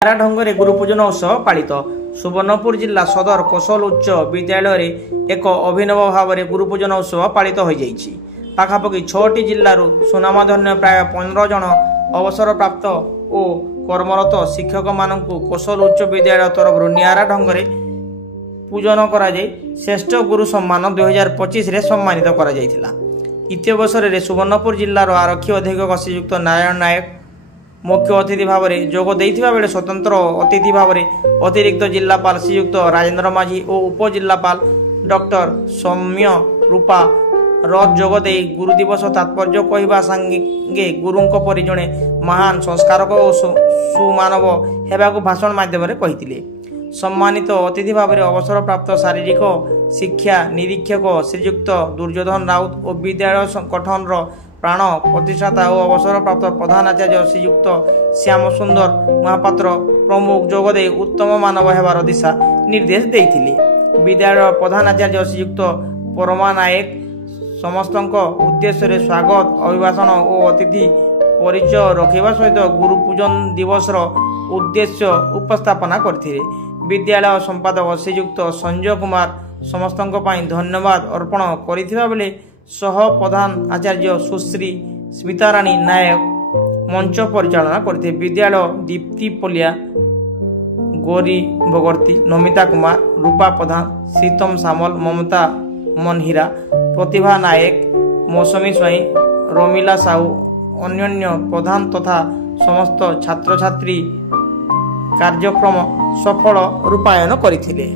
ढंग गुरुपूजन उत्सव पालित सुवर्णपुर जिला सदर कौशल उच्च विद्यालय एक अभिनव भाव में गुरुपूजन उत्सव पालित हो जाइछि। पाखापाखि 6टी जिल्लारू सुनामधन्य प्राय 15 जन अवसर प्राप्त और कर्मरत शिक्षक मानकु कौशल उच्च विद्यालय तरफ निआरा ढंग पूजन करा श्रेष्ठ गुरु सम्मान 2025 रे सम्मानित करा जायथिला। इति अवसर में सुवर्णपुर जिलार आरक्षी अधीक्षक श्रीयुक्त नारायण नायक मुख्य अतिथि भाव में जोग देइथिबा बेले स्वतंत्र अतिथि भाव में अतिरिक्त जिलापाल श्रीयुक्त राजेन्द्र माझी और उपजिलापाल डॉक्टर सौम्य रूपा रथ जोग दे गुरु दिवस तात्पर्य कहवा संगे गुरुंक परि जणे महान संस्कारक और सुमानव हेबाकु भाषण माध्यम कहिथिले। सम्मानित अतिथि भाव में अवसर प्राप्त शारीरिक शिक्षा निरीक्षक श्रीयुक्त दुर्योधन राउत और विद्यालय संगठन प्राण प्रतिष्ठाता और अवसर प्राप्त प्रधान आचार्य श्रीयुक्त श्याम सुंदर महापात्र प्रमुख जोगदे उत्तम मानव हेबार दिशा निर्देश देइथिले। विद्यालय प्रधान आचार्य श्रीयुक्त परमा नायक समस्त उद्देश्य स्वागत अभिभाषण और अतिथि परिचय रखा सहित गुरुपूजन दिवस उद्देश्य उपस्थापना करथिले। विद्यालय संपादक श्रीयुक्त संजय कुमार समस्त धन्यवाद अर्पण करथिबा बेले सह प्रधान आचार्य सुश्री स्मिताराणी नायक मंच परिचालना करते। विद्यालय दीप्ति पलिया गौरी भगवती नमिता कुमार रूपा प्रधान शीतम सामल ममता मनहीरा प्रतिभा नायक मौसमी स्वाई रमीला साहू अन्य प्रधान तथा समस्त छात्र छात्री कार्यक्रम सफल रूपायन करथिले।